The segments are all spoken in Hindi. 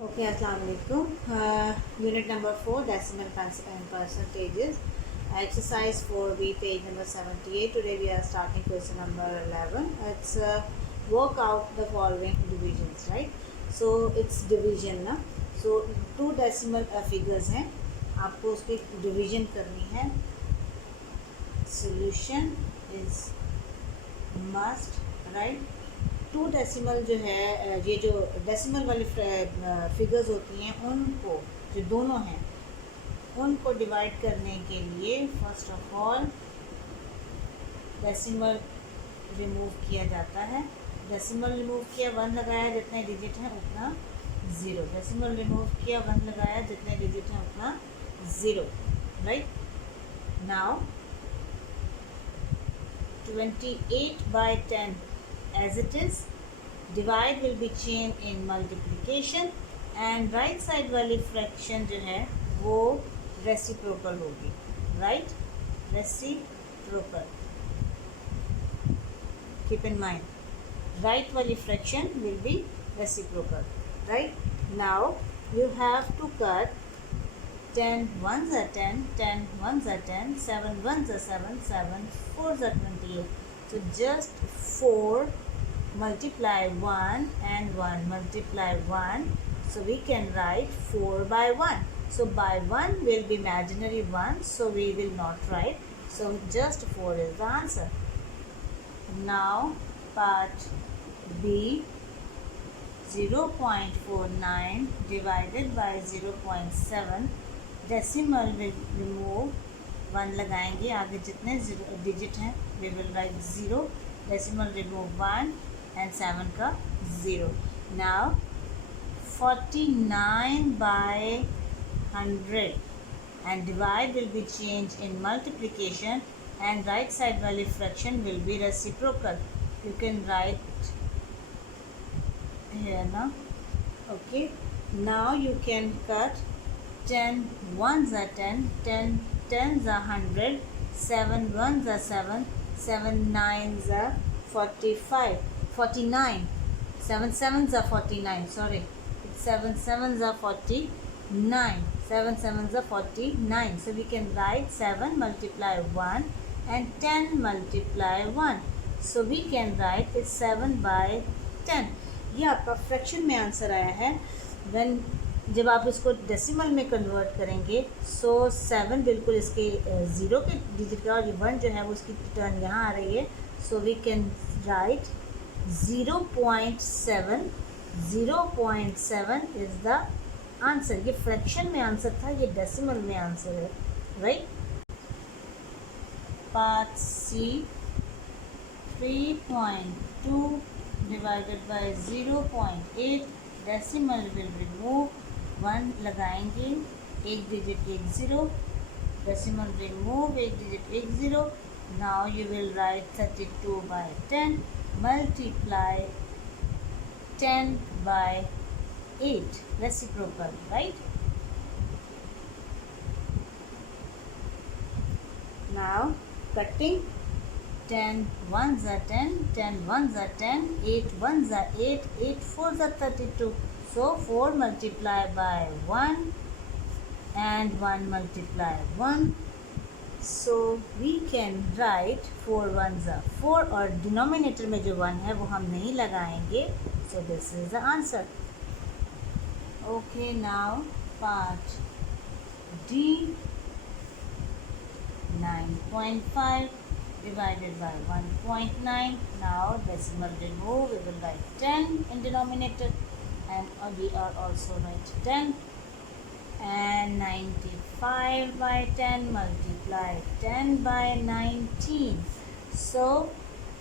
Okay, Assalamu alaikum. Unit number 4, decimal and percentages. Exercise 4B, page number 78. Today we are starting question number 11. It's work out the following divisions, right? So it's division ना. So two decimal figures हैं. आपको उसकी division करनी है. Solution is must, right? Two decimal जो है, ये जो डेसिमल वाली फिगर्स होती हैं उनको, जो दोनों हैं उनको डिवाइड करने के लिए first of all decimal remove किया जाता है. डेसिमल रिमूव किया, 1 लगाया, जितने डिजिट हैं उतना 0. डेसिमल रिमूव किया, 1 लगाया, जितने डिजिट हैं उतना 0. Right. Now 28/10 as it is. Divide will be changed in multiplication and right side वाली fraction जो है वो reciprocal होगी. right, reciprocal. keep in mind right वाली fraction will be reciprocal. right. now you have to cut 10 ones are 10, 10 ones are 10, 7 ones are 7, 7 fours are 28. So just 4 multiply 1 and 1 multiply 1. So we can write 4 by 1. So by 1 will be imaginary 1. So we will not write. So just 4 is the answer. Now part B, 0.49 divided by 0.7. Decimal will remove 1 लगाएंगे, आगे जितने डिजिट हैं we will write 0. decimal remove 1 and 7 का 0. now 49 by 100 and divide will be changed in multiplication and right side वाली fraction will be reciprocal. you can write here now. okay, now you can cut 10 ones are 10, 10 tens are 100, 7 ones are 7, 7 nines are 45, 49, 7 sevens are 49, sorry, 7 sevens are 49, 7 sevens are 49. So we can write 7 multiply 1 and 10 multiply 1. So we can write it 7 by 10. ये आपका फ्रैक्शन में आंसर आया है. व्हेन जब आप इसको डेसिमल में कन्वर्ट करेंगे सो 7 बिल्कुल इसके 0 के डिजिट का और 1 जो है वो उसकी टर्न यहाँ आ रही है. So we can write 0.7. 0.7 is the answer. ये फ्रैक्शन में आंसर था, ये डेसिमल में आंसर है. Right. Part C, 3.2 divided by 0.8. Decimal will remove 1 लगाएंगे, एक डिजिट 1 0. डेसिमल रिमूव एक digit 1 0. Now you will write 32 by 10 multiply 10 by 8. reciprocal, right? now cutting 10 ones are 10, 10 ones are 10, 8 ones are 8, 8 fours are 32. So 4 multiply by 1 and 1 multiply 1. So we can write 4 ones are 4 और डिनोमिनेटर में जो 1 है वो हम नहीं लगाएंगे. So this is the answer. Okay, now part D, 9.5 divided by 1.9. now decimal remove, we will write 10 in denominator and we are also write 10 and 95 by 10 multiply 10 by 19. so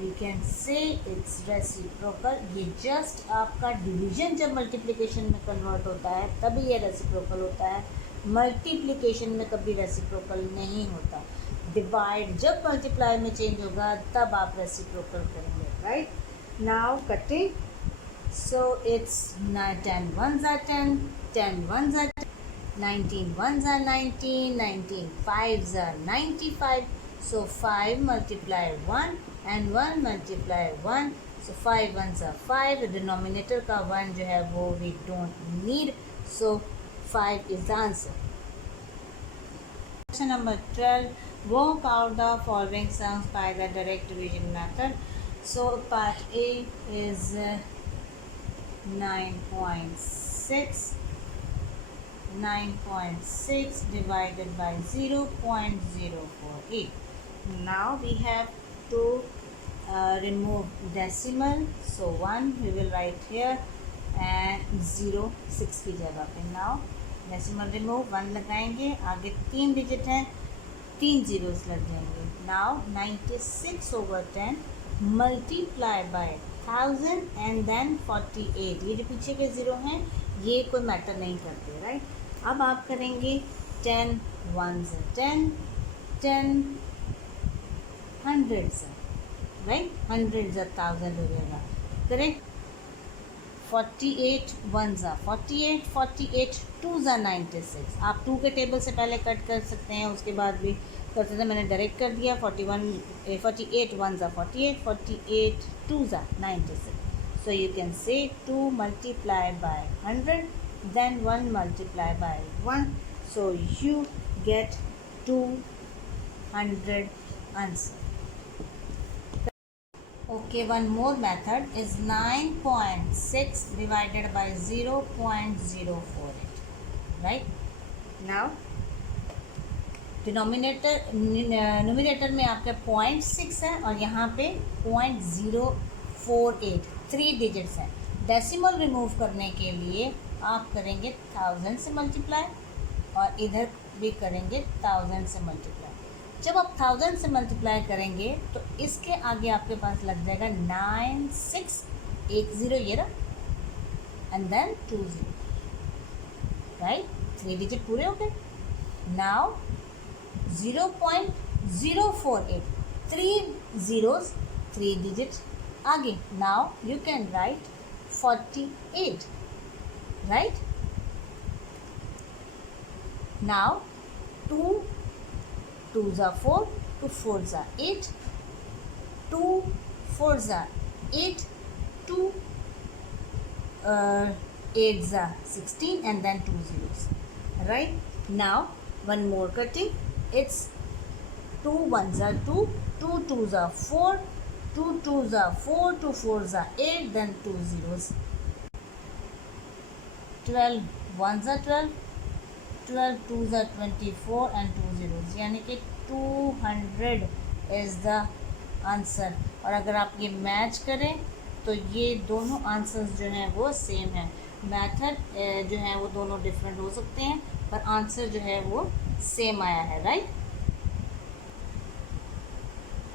we can say it's reciprocal. ये just आपका डिवीजन जब मल्टीप्लिकेशन में कन्वर्ट होता है तभी ये रेसिप्रोकल होता है. मल्टीप्लिकेशन में कभी रेसिप्रोकल नहीं होता. डिवाइड जब मल्टीप्लाई में चेंज होगा तब आप रेसिप्रोकल करेंगे. Right. Now cutting. So it's 10 ones are 10, 10 ones are 10, 19 ones are 19, 19 fives are 95. So 5 multiply 1 and 1 multiply 1. So 5 1s are 5, denominator का 1 जो है वो we don't need, so 5 is the answer. Question number 12, work out the following sums by the direct division method. So part A is 9.6 divided by 0.048. Now we have to remove decimal, so 1 we will write here and 0 6 की जगह पे। now decimal remove 1 लगाएंगे, आगे 3 डिजिट हैं, 3 zeros लग जाएंगे। now 96/10 multiply by 1000 and then 48, ये जो पीछे के ज़ीरो हैं ये कोई मैटर नहीं करते, राइट। अब आप करेंगे 10 1s are 10, 10 100s are, right, 100s are 1000 हो जाएगा, correct. 48 1s are 48, 48 2s are 96। आप 2 के टेबल से पहले कट कर सकते हैं, उसके बाद भी कर सकते हैं, मैंने डायरेक्ट कर दिया। 48 1s are 48, 48 2s are 96। So you can say 2 multiplied by 100, then 1 multiplied by 1, so you get 200 answer. Okay, one more method is 9.6 divided by 0.048, right। now numerator में आपका 0.6 है और यहाँ पे 0.048, 3 डिजिट्स हैं। डेसिमल रिमूव करने के लिए आप करेंगे 1000 से मल्टीप्लाई और इधर भी करेंगे 1000 से मल्टीप्लाई। जब आप 1000 से मल्टीप्लाई करेंगे तो इसके आगे आपके पास लग जाएगा 9610, ये रहा, एंड देन 20, राइट, 3 डिजिट पूरे हो गए। नाउ 0.048, 3 zeros, 3 digits आगे। now you can write 48, right। now 2 2s are 4, 2 4s are 8, 2 4s are 8, 2 8s are 16 and then 2 zeros, right। now one more cutting, it's 2 1s are 2, 2 2s are 4, 2 2s are 4, 2 4s are 8, then 2 zeros। 12 1s are 12, 12 2s are 24 and 2 zeros, यानी कि 200 is the answer। और अगर आप ये मैच करें तो ये दोनों आंसर्स जो हैं वो सेम हैं। मैथड जो है वो दोनों डिफरेंट हो सकते हैं पर आंसर जो है वो सेम आया है, right.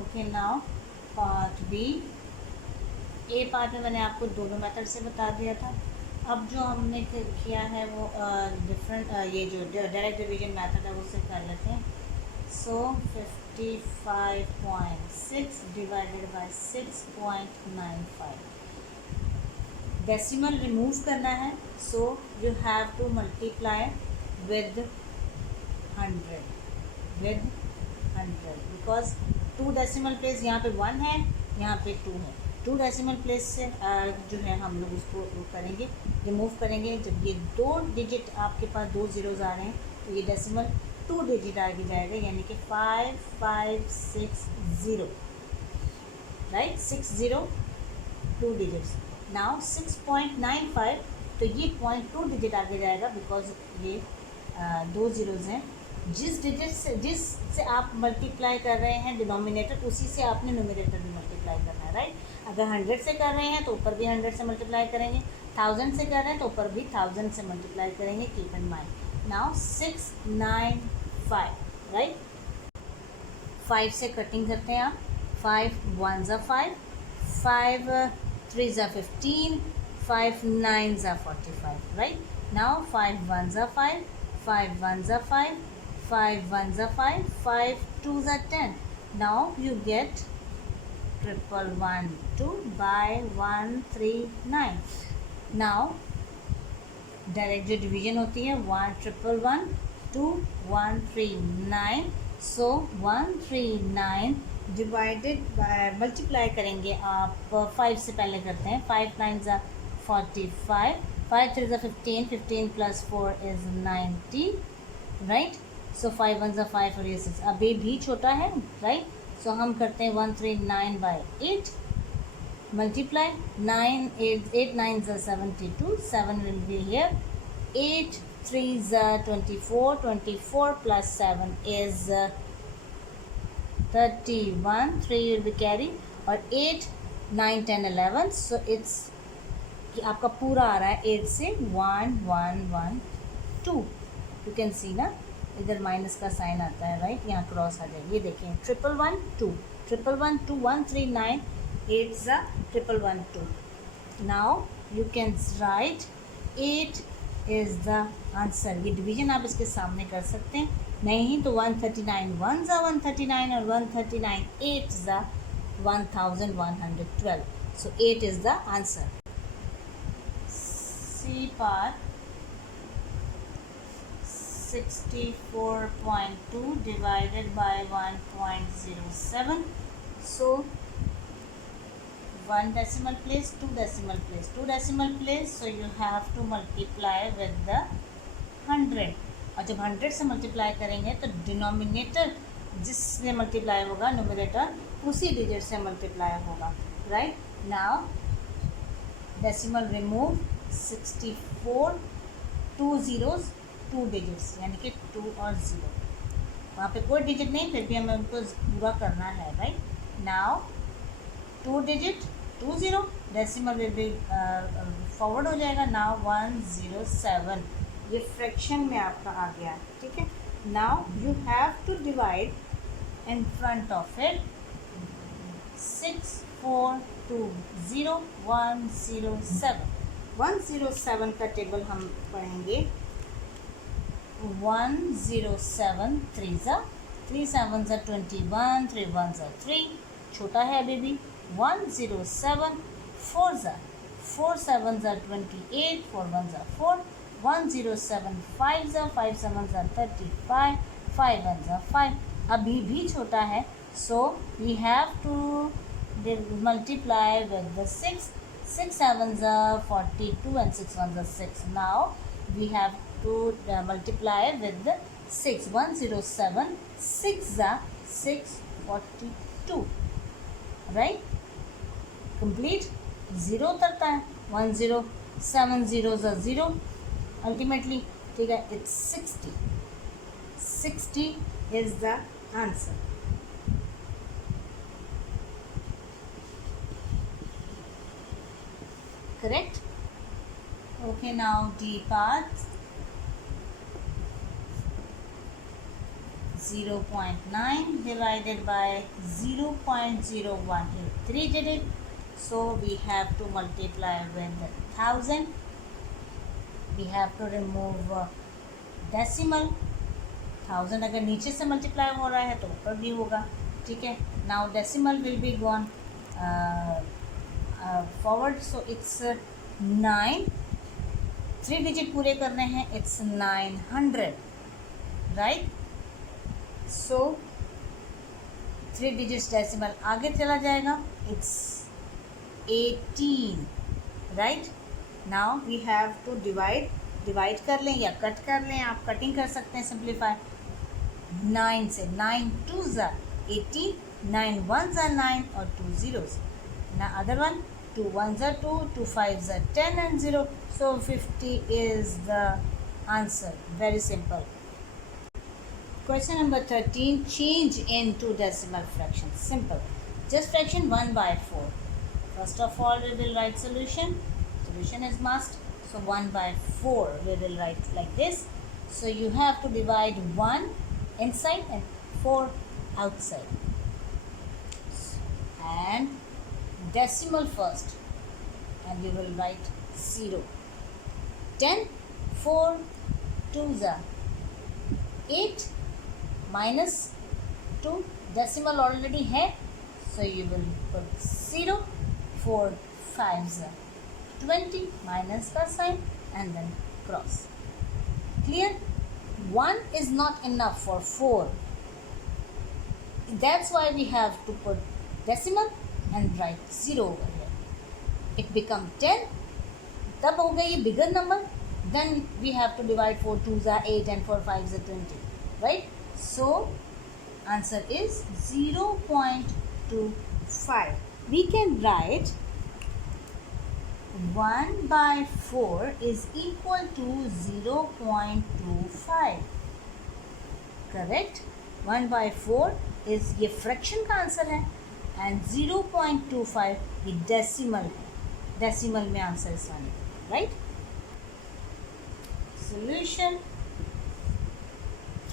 Okay, now part B. A part में मैंने आपको दोनों मेथड से बता दिया था। अब जो हमने किया है वो डिफरेंट ये जो डायरेक्ट डिवीजन मेथड है उससे कर लेते हैं। सो 55.6 डिवाइडेड बाय 6.95, डेसिमल रिमूव करना है, so you have to multiply with 100 because 2 decimal place यहाँ पे 1 है, यहाँ पे 2 है। 2 डेसिमल प्लेस से जो है हम लोग उसको करेंगे, रिमूव करेंगे। जब ये 2 डिजिट आपके पास 2 zeros आ रहे हैं तो ये डेसिमल 2 डिजिट आगे जाएगा, यानी कि 5560, राइट, 60 2 डिजिट्स। नाउ 6.95, तो ये 0.2 डिजिट आगे जाएगा बिकॉज ये 2 zeros हैं। जिससे आप मल्टीप्लाई कर रहे हैं डिनोमिनेटर, उसी से आपने न्यूमरेटर भी मल्टीप्लाई करना है, राइट। अगर 100 से कर रहे हैं तो ऊपर भी 100 से मल्टीप्लाई करेंगे, 1000 से कर रहे हैं तो ऊपर भी 1000 से मल्टीप्लाई करेंगे। Keep in mind. Now 695, right. 5 से कटिंग करते हैं आप। 5 1s are 5, 5 3s are 15, 5 9s are 45, right। now 5 1s are 5, 5 1s are 5, 5 1s are 5, 5 2s are 10। now you get 111 by 139। now direct जो डिवीजन होती है 111 to 139, so 139 divided by multiply करेंगे आप 5 से पहले करते हैं. 5 9 ज़ा 45, 5 3 ज़ा 15, 15 प्लस 4 इज़ 90, राइट. सो 5 1 ज़ा 5 और ये 6 अभी भी छोटा है, राइट. सो हम करते हैं 139 बाई 8 मल्टीप्लाई 9 8 9 ज़ा 72, 7 विल बी हियर. 8 3 ज़ा 24, 24 plus 7 is 31, 3 will be carry और 8 9 10 11. सो इट्स आपका पूरा आ रहा है 8 से 1 1 1 2. यू कैन सी ना, इधर माइनस का साइन आता है, राइट. यहाँ क्रॉस आ जाएगी. ये देखें 1 1 1 2 1 1 2 1 3 9 8 ज़ा 1 1 2. Now you can write 8 is the answer. ये डिवीजन आप इसके सामने कर सकते हैं. नहीं तो 139 1 ज़ा 139 और 139 8 ज़ा 1112. So 8 is the answer. C part 64.2 divided by 1.07. So 1 decimal place, 2 decimal place, 2 decimal place. So you have to multiply with the 100. और जब 100 से मल्टीप्लाई करेंगे तो डिनोमिनेटर जिससे मल्टीप्लाई होगा न्यूमरेटर उसी डिजिट से मल्टीप्लाई होगा, right. Now decimal remove 64, 2 zeros 2 digits यानी कि 2 और 0. वहाँ पे कोई डिजिट नहीं, फिर भी हमें उनको पूरा करना है, right. Now 2 digit 2 0 decimal will B forward हो जाएगा. नाउ 107. ये फ्रैक्शन में आपका आ गया, ठीक है. Now you have to divide in front of it 6 4 2 0 107. 107 का टेबल हम पढ़ेंगे. 107 3 ज़ा 3 7 ज़ा 21, 3 1 ज़ा 3, छोटा है अभी भी. 107 4 ज़ा 4 7 ज़ा 28, 4 1 ज़ा 4. 107 5 ज़ा 5 7 ज़ा 35, 5 1 ज़ा 5, अभी भी छोटा है. So we have to multiply with the 6. 6 7 ज़ा 42 and 6 1 ज़ा 6. Now we have to multiply with the 6. 107 6 ज़ा 642, right. complete. 0 उतरता है. 107 0 ज़ा 0 अल्टीमेटली, ठीक है. it's 60. 60 is the answer. correct. okay, now D part 0.9 divided by 0.018, 3 digit. So we have to multiply with 1000. We have to remove decimal. 1000 अगर नीचे से मल्टीप्लाई हो रहा है तो ऊपर भी होगा, ठीक है. Now decimal will be gone forward. So it's 9. 3 digit पूरे करने हैं. It's 900, right. So 3 digits decimal आगे चला जाएगा. It's 18, right. Now we have to divide कर लें या कट कर लें. आप कटिंग कर सकते हैं, सिंप्लीफाई 9 से. 9 2 ज़ा 18, 9 1 ज़ा 9 और 2 zeros. ना अदर वन 2 1 ज़ा 2, 2 5 ज़ा 10 and 0. So 50 is the answer. Very simple. Question number 13. Change into decimal fraction. Simple. Just fraction 1 by 4. First of all, we will write solution. Solution is must. So 1 by 4 we will write like this. So you have to divide 1 inside and 4 outside. And decimal first. And we will write 0. 10 4 2 ज़ा 8 minus 2. Decimal already है. So you will put 0. 4 5 ज़ा 20 minus का sign and then cross. Clear? 1 is not enough for 4. That's why we have to put decimal and write 0 over here. It become 10. तब हो गया ये bigger number. Then we have to divide 4 2s are 8 and 4 5s are 20. Right? So answer is 0.25. We can write 1 by 4 is equal to 0.25. Correct? 1 by 4 is ये फ्रैक्शन का आंसर है एंड 0.25 ये डेसिमल है. डेसिमल में आंसर इस वाले. Right? Solution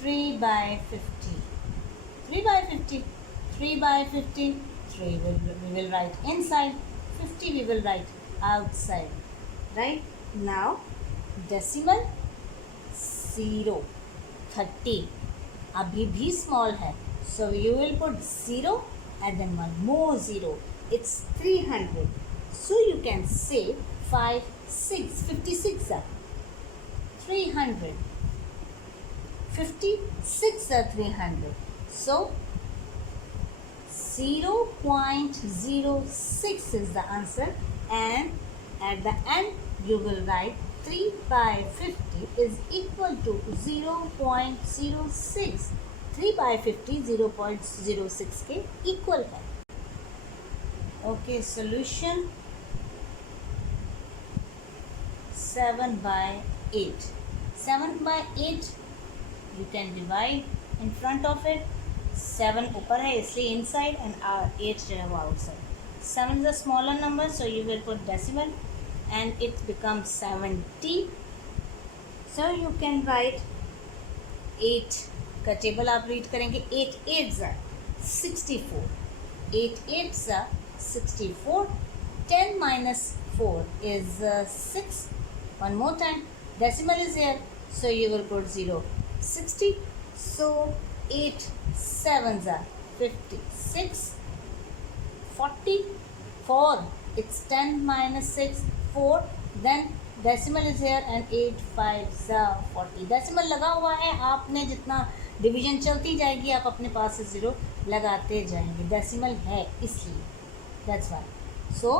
3 by 50. 3 by 50. 3 by 50. 3 we will write inside. 50 we will write outside. Right? Now decimal 0. 30. अभी भी small है. So you will put 0 and then one more 0. It's 300. So you can say 5, 6, 56 are 300. 56 are 300. So 0.06 is the answer, and at the end you will write 3 by 50 is equal to 0.06. 3 by 50 0.06 के equal है. Okay, solution 7 by 8. 7 by 8 you can divide in front of it. 7 ऊपर है इसलिए inside and 8 जो है वो outside. 7 is a smaller number, so you will put decimal and it becomes 70. So you can write 8 का टेबल आप रीड करेंगे. 8 8s are 64. 8 8s are 64. 10 minus 4 is 6. One more time, decimal is here, so you will put 0. 60. So 8 7s are 56. 40. 4. It's 10 minus 6. 4. Then decimal is here and 8 5s are 40. Decimal लगा हुआ है. आपने जितना डिवीजन चलती जाएगी आप अपने पास से 0 लगाते जाएंगे. decimal है इसलिए. That's why. So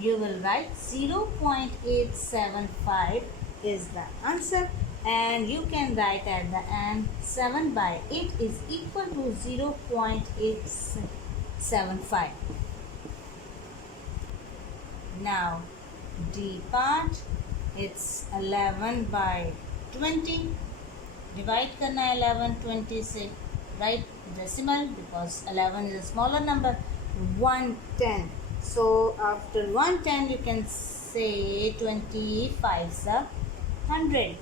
you will write 0.875 is the answer, and you can write at the end 7 by 8 is equal to 0.875. Now D part, it's 11 by 20. Divide करना है 11 20 से. Write decimal because 11 is a smaller number. 110. So after 110 you can say 25s are 100.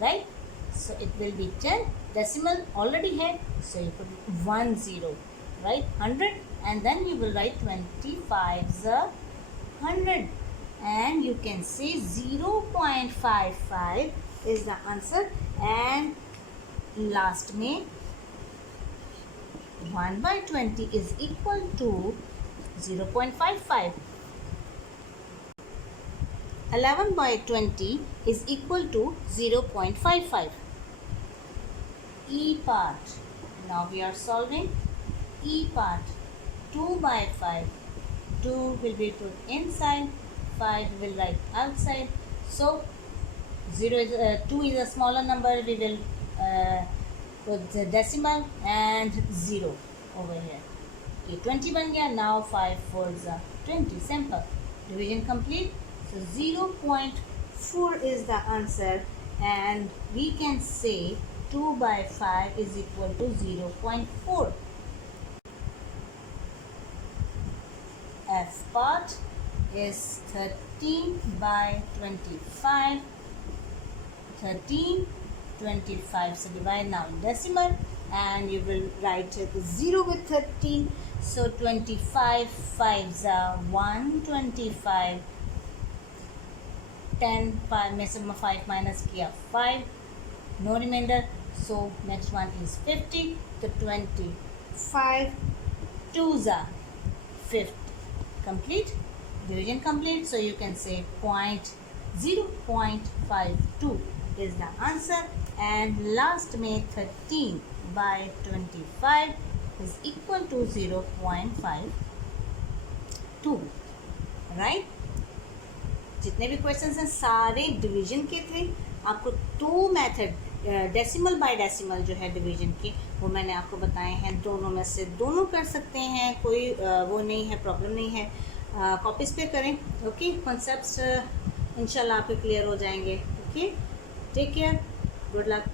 Right? So it will be 10. Decimal already here, so you put 1 0. Right? 100, and then you will write 25s are 100, and you can say 0.55 is the answer, and last में 1 by 20 is equal to 0.55. 11 by 20 is equal to 0.55. E part. Now we are solving E part. 2 by 5. 2 will be put inside. 5 will write outside. So 2 is a smaller number. We will put the decimal and 0 over here. ये 20 बन गया. Now 5 4s are 20. Simple. Division complete. So 0.4 is the answer, and we can say 2 by 5 is equal to 0.4. F part is 13 by 25. 13 25. So divide now in decimal, and you will write the 0 with 13. So 25 5s are 125. 10 5 में से 5 माइनस किया 5, no remainder. So next one is 50. तो 25 2s are 50. Complete. Division complete. So you can say 0.52 is the answer, and last में 13 by 25 is equal to 0.52, right. जितने भी क्वेश्चंस हैं सारे डिवीजन के थे। आपको 2 मेथड डेसिमल बाय डेसिमल जो है डिवीजन की, वो मैंने आपको बताए हैं। दोनों में से दोनों कर सकते हैं, कोई वो नहीं है, प्रॉब्लम नहीं है। कॉपीज पे करें, ओके। कॉन्सेप्ट्स इंशाल्लाह आपके क्लियर हो जाएंगे। Okay, take care, good luck.